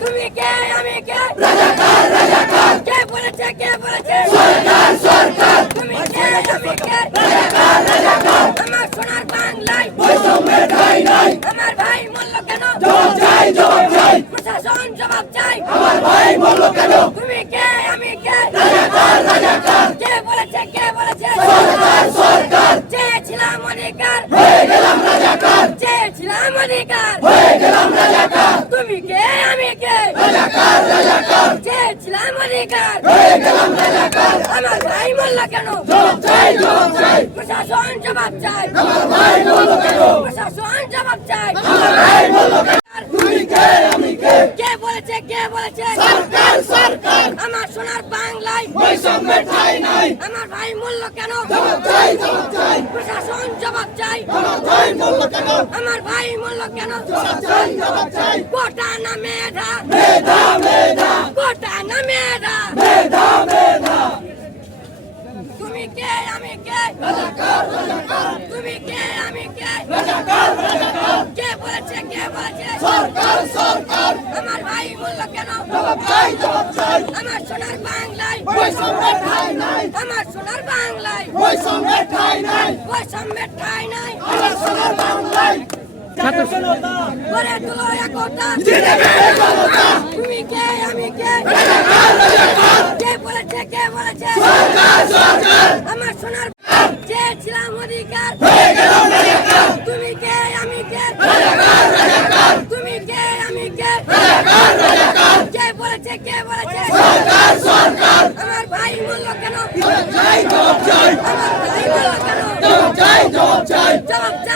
তুমি কে? আমি কে? কে বলেছে কে বলেছে? তুমি কে? আমি কে? আমার সোনার বাংলায় আমার ভাই মূল্য কেন? প্রশাসন জবাব চাই। তুমি কে? আমি কে? কে বলেছে কে বলেছে? চেয়েছিলাম অধিকার চেয়েছিলাম অধিকার তুমি কে আমি কে চেয়েছিলাম অধিকার আমার ভাই মূল্য কেন? প্রশাসন জবাব চাই প্রশাসন জবাব চাই কে? বলেছে কে বলেছে? আমার সোনার বাংলায়। আমার ভাই মূল্য কেন? প্রশাসন জবাব চাই আমার ভাই মূল্য কেন? কোটা না মেধা। কোটা না মেধা মেধা তুমি কে আমি কে? তুমি কে আমি কে? কে বলেছে কে বলেছে? আমার ভাই মূল্য কেন? জবাব চাই জবাব চাই আমার সোনার বাংলায়। আমার সোনার বাংলায়। বৈষম্যের ঠাই নাই। ওই সম্রাট ঠাই নাই আমার সোনার বাংলায় ছাত্র জনতা করে তুলো একতা। তুমি কে আমি কে? কে বলেছে কে বলেছে আমার সোনার চেয়েছিলাম অধিকার তুমি কে আমি কে তুমি কে আমি কে কে বলেছে কে বলেছে আমার ভাই মূল্য কেন আমার ভাই মূল্য কেন জবাব চাই জবাব চাই আমার সোনার